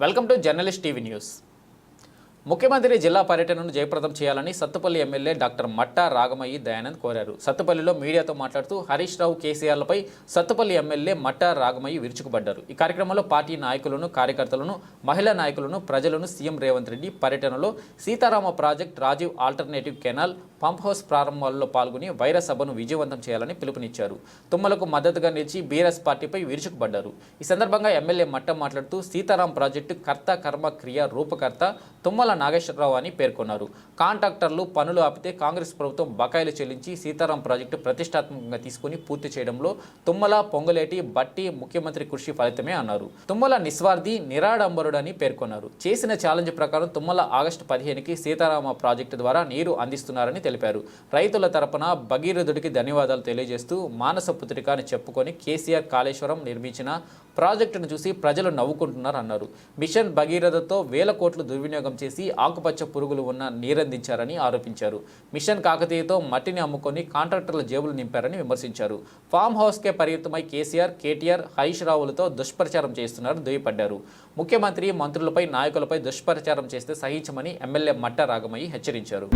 Welcome to journalist TV news. ముఖ్యమంత్రి జిల్లా పర్యటనను జయప్రదం చేయాలని సత్తుపల్లి ఎమ్మెల్యే డాక్టర్ మట్టా రాగమయ్యి దయానంద్ కోరారు. సత్తుపల్లిలో మీడియాతో మాట్లాడుతూ హరీష్ రావు కేసీఆర్లపై సత్తుపల్లి ఎమ్మెల్యే మట్టా రాగమయ్యి విరుచుకుపడ్డారు. ఈ కార్యక్రమంలో పార్టీ నాయకులను, కార్యకర్తలను, మహిళా నాయకులను, ప్రజలను సీఎం రేవంత్ రెడ్డి పర్యటనలో Sitarama project, Rajiv alternative canal, pump house ప్రారంభాల్లో పాల్గొని వైరస్ సభను విజయవంతం చేయాలని పిలుపునిచ్చారు. తుమ్మలకు మద్దతుగా నిలిచి బీఆర్ఎస్ పార్టీపై విరుచుకుపడ్డారు. ఈ సందర్భంగా ఎమ్మెల్యే మట్టా మాట్లాడుతూ సీతారాం ప్రాజెక్టు కర్త, కర్మ, క్రియ, రూపకర్త తుమ్మల నాగేశ్వరరావు అని పేర్కొన్నారు. కాంట్రాక్టర్లు పనులు ఆపితే కాంగ్రెస్ ప్రభుత్వం బకాయిలు చెల్లించి సీతారాం ప్రాజెక్టు ప్రతిష్టాత్మకంగా తీసుకుని పూర్తి చేయడంలో తుమ్మల, పొంగులేటి, బట్టి ముఖ్యమంత్రి కృషి ఫలితమే అన్నారు. తుమ్మల నిస్వార్థి, నిరాడంబరుడని పేర్కొన్నారు. చేసిన ఛాలెంజ్ ప్రకారం తుమ్మల ఆగస్టు 15కి సీతారామ ప్రాజెక్టు ద్వారా నీరు అందిస్తున్నారని తెలిపారు. రైతుల తరపున భగీరథుడికి ధన్యవాదాలు తెలియజేస్తూ మానస పుత్రిక అని చెప్పుకొని కేసీఆర్ కాళేశ్వరం నిర్మించిన ప్రాజెక్టును చూసి ప్రజలు నవ్వుకుంటున్నారన్నారు. మిషన్ భగీరథతో వేల కోట్లు దుర్వినియోగం చేసి ఆకుపచ్చ పురుగులు ఉన్న నీరందించారని ఆరోపించారు. మిషన్ కాకతీయతో మట్టిని అమ్ముకొని కాంట్రాక్టర్ల జేబులు నింపారని విమర్శించారు. ఫామ్ హౌస్కే పరిమితమై కేసీఆర్, కేటీఆర్, హరీష్ రావులతో దుష్ప్రచారం చేస్తున్నారని దుయ్యపడ్డారు. ముఖ్యమంత్రి, మంత్రులపై, నాయకులపై దుష్ప్రచారం చేస్తే సహించమని ఎమ్మెల్యే మట్టా రాగమయ్యి హెచ్చరించారు.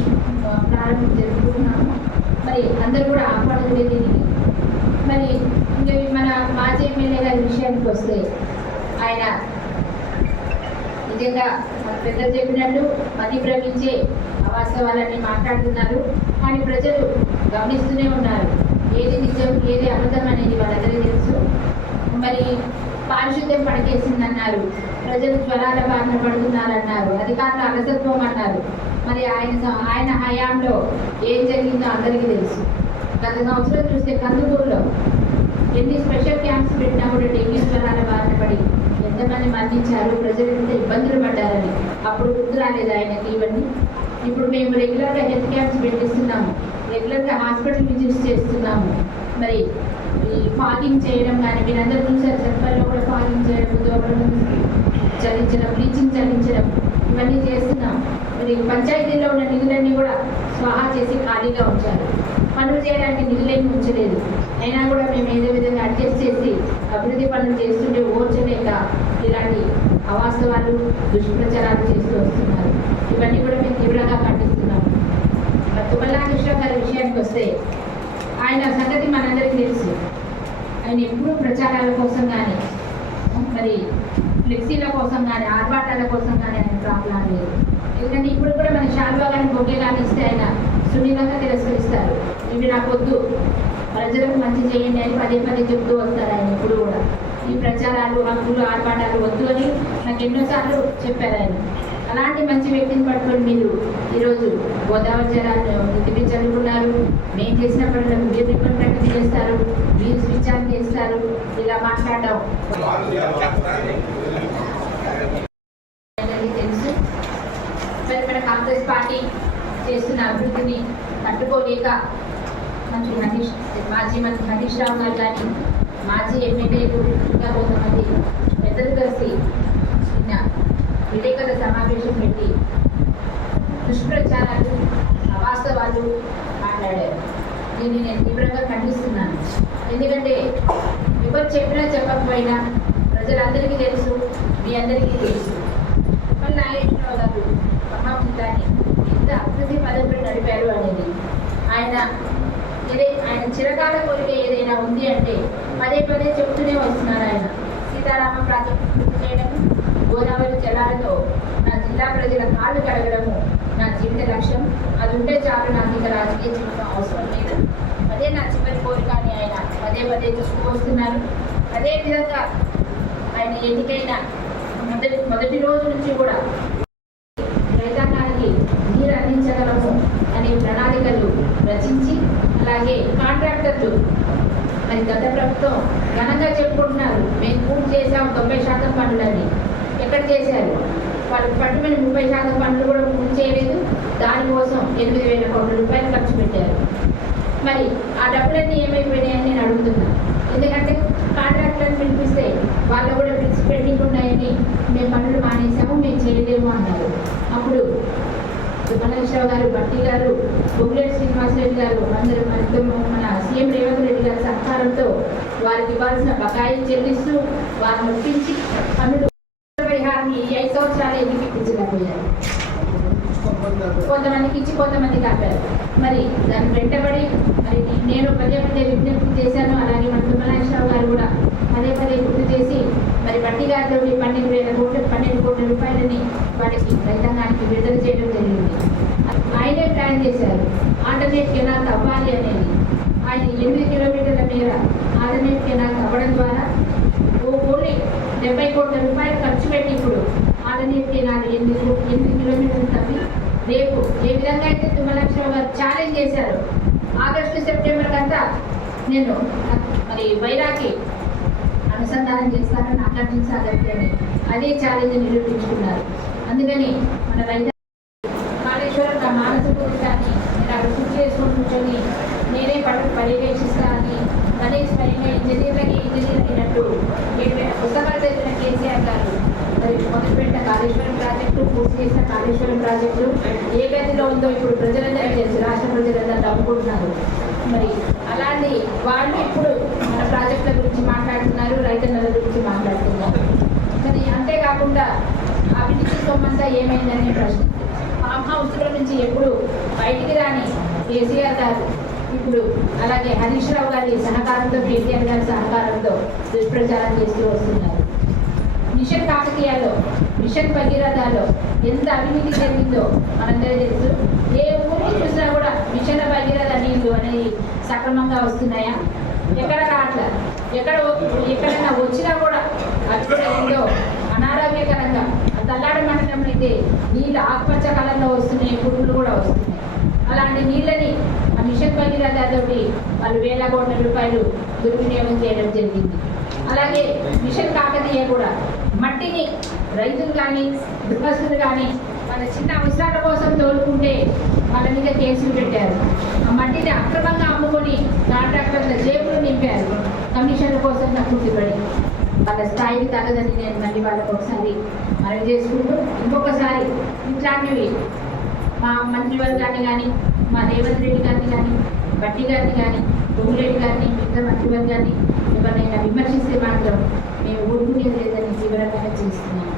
మన మాజీ ఎమ్మెల్యే గారి విషయానికి వస్తే ఆయన నిజంగా పెద్దలు చెప్పినట్టు మనీ భ్రమించే అవాస్తవాలన్నీ మాట్లాడుతున్నారు. కానీ ప్రజలు గమనిస్తూనే ఉన్నారు. ఏది నిజం, ఏది అబద్ధం అనేది వాళ్ళందరికీ తెలుసు. మరి పారిశుద్ధ్యం పడకేసిందన్నారు, ప్రజలు జ్వరాల బారిన పడుతున్నారన్నారు, అధికారుల అలసత్వం అన్నారు. మరి ఆయన హయాంలో ఏం జరిగిందో అందరికీ తెలుసు. గత సంవత్సరం చూస్తే కందుకూరులో ఎన్ని స్పెషల్ క్యాంప్స్ పెట్టినా కూడా డెంగ్యూ జ్వరాల బారిన పడి ఎంతమంది మరణించారు, ప్రజలు ఎంత ఇబ్బందులు పడ్డారని అప్పుడు గుర్తు రాలేదు ఆయనకి ఇవన్నీ. ఇప్పుడు మేము రెగ్యులర్గా హెల్త్ క్యాంప్స్ పెట్టిస్తున్నాము, రెగ్యులర్గా హాస్పిటల్ విజిట్స్ చేస్తున్నాము. మరి ఈ ఫాగింగ్ చేయడం కానీ మీరందరూ చూసారు, సత్పల్లో కూడా ఫాగింగ్ చేయడం, దోమలను చల్లించడం, బ్లీచింగ్ చల్లించడం ఇవన్నీ చేస్తున్నాం. మరి పంచాయతీల్లో ఉన్న నిధులన్నీ కూడా స్వాహా చేసి ఖాళీగా ఉంచారు. పనులు చేయడానికి నిధులేమి ఉంచలేదు. అయినా కూడా మేము ఏదో విధంగా అడ్జస్ట్ చేసి అభివృద్ధి పనులు చేస్తుంటే ఓర్చలేక ఇలాంటి అవాస్తవాలు, దుష్ప్రచారాలు చేస్తూ వస్తున్నారు. ఇవన్నీ కూడా మేము తీవ్రంగా ఖండిస్తున్నాము. తుమ్మల నాగేశ్వరరావు గారి విషయానికి వస్తే ఆయన సంగతి మనందరికీ తెలుసు. ఆయన ఎప్పుడూ ప్రచారాల కోసం కానీ, మరి ఫ్లెక్సీల కోసం కానీ, ఆర్భాటాల కోసం కానీ ఆయన ప్రాబ్లం లేదు. ఎందుకంటే ఇప్పుడు కూడా మన శాల్వా కానీ బొగ్గే కానీ ఇస్తే ఆయన సున్నితంగా తిరస్కరిస్తారు. ఇవి నాకు వద్దు, ప్రజలకు మంచి చేయండి అని పదే పదే చెప్తూ వస్తారు ఆయన. ఇప్పుడు కూడా ఈ ప్రచారాలు, హక్కులు, ఆర్భాటాలు వద్దు అని నాకు ఎన్నోసార్లు చెప్పారు ఆయన. అలాంటి మంచి వ్యక్తిని పట్టుకొని మీరు ఈరోజు గోదావరి జలాన్ని ఇంటికి చదువుకున్నారు, మేము చేసిన పనులకు మీరు రిపోర్ట్ ప్రకటన చేస్తారు, మీరు స్విచ్ ఆన్ చేస్తారు, ఇలా మాట్లాడడం తెలుసు. మరి మన కాంగ్రెస్ పార్టీ చేస్తున్న అభివృద్ధిని తట్టుకోలేక మాజీ మంత్రి హరీష్ రావు గారు కానీ, మాజీ ఎమ్మెల్యేలు ఇంకా కొంతమంది పెద్దలు కలిసి నిన్న విలేకరుల సమావేశం పెట్టి దుష్ప్రచారాలు, అవాస్తవాలు మాట్లాడారు. దీన్ని నేను తీవ్రంగా ఖండిస్తున్నాను. ఎందుకంటే ఎవరు చెప్పినా చెప్పకపోయినా ప్రజలందరికీ తెలుసు, మీ అందరికీ తెలుసు. తుమ్మల నాగేశ్వరరావు గారు ఖమ్మం జిల్లాని ఎంత అభివృద్ధి పదంలో నడిపారు అనేది. ఆయన చిరకాల కోరిక ఏదైనా ఉంది అంటే పదే పదే చెప్తూనే వస్తున్నారు. ఆయన సీతారామ ప్రాజెక్టు పూర్తి చేయడం, గోదావరి జలాలతో నా జిల్లా ప్రజల కాళ్ళు కడగడము నా జీవిత లక్ష్యం. అది ఉంటే చాలు, నాకు ఇంకా రాజకీయ జీవితం అవసరం లేదు, అదే నా చివరి కోరిక అని ఆయన పదే పదే చూసుకువస్తున్నారు. అదేవిధంగా ఆయన ఎన్నికైన మొదటి రోజు నుంచి కూడా రైతాంగానికి నీరు అందించగలము అనే ప్రణాళికలు రచించి, అలాగే కాంట్రాక్టర్లు మరి గత ప్రభుత్వం ఘనంగా చెప్పుకుంటున్నారు, మేము పూర్తి చేసాము 90% పనులని. ఎక్కడ చేశారు? వాళ్ళు పట్టుమని 30% పనులు కూడా పూర్తి చేయలేదు. దానికోసం 8,000 కోట్ల రూపాయలు ఖర్చు పెట్టారు. మరి ఆ డబ్బులన్నీ ఏమైపోయినాయని నేను అడుగుతున్నాను. ఎందుకంటే కాంట్రాక్టర్ని పిలిపిస్తే వాళ్ళు కూడా ఫిక్స్ పెండింగ్ ఉన్నాయని మేము పనులు మానేసాము, మేము చేయలేము అన్నారు. అప్పుడు తుమ్మల గారు, బట్టి గారు, పొంగులేటి శ్రీనివాసరెడ్డి గారు అందరూ మన సీఎం రేవంత్ రెడ్డి గారి సహకారంతో వారికి ఇవ్వాల్సిన బకాయిలు చెల్లిస్తూ వారిని ఒప్పించి పనులు 26 ఈ 5 సంవత్సరాలు ఎందుకు ఇప్పించలేకపోయారు? కొంతమందికి ఇచ్చి కొంతమందికి ఆపారు. మరి దాన్ని వెంటబడి మరి నేను పదే పదే విజ్ఞప్తి చేశాను. అలాగే మన తుమ్మలాశ్రావు గారు కూడా పదే పదే గుర్తు చేసి మరి బట్టి గారితో 12 కోట్ల రూపాయలని వాటికి రైతాంగానికి విడుదల చేయడం జరిగింది. ఆయనే ప్లాన్ చేశారు ఆల్టర్నేట్ కెనాల్ అవ్వాలి అనేది. ఆయన 8 కిలోమీటర్ల మేర ఆల్టర్నేట్ కెనాల్ అవ్వడం ద్వారా ఓన్లీ 70 కోట్ల రూపాయలు ఖర్చు పెట్టి ఇప్పుడు ఆల్టర్నేట్ కెనాల్ 8 కిలోమీటర్లు తవ్వి రేపు ఏ విధంగా అయితే తుమ్మలక్ష్మి గారు ఛాలెంజ్ చేశారు ఆగస్టు సెప్టెంబర్ కంతా నేను మరి వైరాకి అనుసంధానం చేస్తానని నాగార్జున సాగర్కి అని అదే ఛాలెంజ్ నిరూపించుకున్నారు. అందుకని మన రైతు కాళేశ్వరం నా మానసపూరితాన్ని నేను అక్కడ గుర్తు చేసుకొని కూర్చొని నేనే పర్యవేక్షిస్తానని గణేష్ పైగా ఇంజనీర్ అయినట్టు 7,000 పుస్తకాలు చదివిన కేసీఆర్ గారు మరి మొదలుపెట్టిన కాళేశ్వరం ప్రాజెక్టు, పూర్తి చేసిన కాళేశ్వరం ప్రాజెక్టు ఏ గదిలో ఉందో ఇప్పుడు ప్రజలందరికీ తెలుసు, రాష్ట్ర ప్రజలందరూ నవ్వుకుంటున్నారు. మరి అలాంటి వాళ్ళు ఇప్పుడు మన ప్రాజెక్టుల గురించి మాట్లాడుతున్నారు, రైతన్నల గురించి మాట్లాడుతున్నారు. కానీ అంతేకాకుండా అవినీతి సొమ్మంతా ఏమైందనే ప్రశ్న ఫామ్ హౌస్లో నుంచి ఎప్పుడు బయటికి రాని కేసీఆర్ గారు ఇప్పుడు అలాగే హరీష్ రావు గారి సహకారంతో, కేటీఆర్ గారి సహకారంతో దుష్ప్రచారం చేస్తూ వస్తున్నారు. మిషన్ కాకతీయలో, మిషన్ భగీరథలో ఎంత అవినీతి జరిగిందో మనందరూ తెలుసు. ఏ ఊరిని చూసినా కూడా మిషన్ భగీరథ నీళ్లు అనేవి సక్రమంగా వస్తున్నాయా? ఎక్కడ రావట్లా. ఎక్కడైనా వచ్చినా కూడా అభివృద్ధిలో అనారోగ్యకరంగా తల్లాడ మండలంలో అయితే నీళ్ళు ఆకుపచ్చ కలర్లో వస్తున్నాయి, పురుగులు కూడా వస్తున్నాయి. అలాంటి నీళ్ళని ఆ మిషన్ భగీరథతోటి వాళ్ళు 1,000 కోట్ల రూపాయలు దుర్వినియోగం చేయడం జరిగింది. అలాగే మిషన్ కాకతీయ కూడా మట్టిని రైతులు కానీ గృహస్థులు కానీ వాళ్ళ చిన్న అవసరాల కోసం తోలుకుంటే వాళ్ళ మీద కేసులు పెట్టారు. ఆ మట్టిని అక్రమంగా అమ్ముకొని కాంట్రాక్టర్ల జేబులు నింపారు కమిషన్ల కోసం కట్టుబడి. వాళ్ళ స్థాయికి తగ్గదని నేను మళ్ళీ వాళ్ళకి ఒకసారి మనవి చేసుకుంటూ ఇంకొకసారి ఇట్లాంటివి మా మంత్రివర్గాన్ని కానీ, మా రేవంత్ రెడ్డి గారిని కానీ, బట్టి గారిని కానీ, పొంగురెడ్డి గారిని, మిగతా మంత్రివర్గాన్ని ఎవరైనా విమర్శిస్తే మాత్రం మేము ఊరుకునేది లేదని వివరంగా చేస్తున్నాం.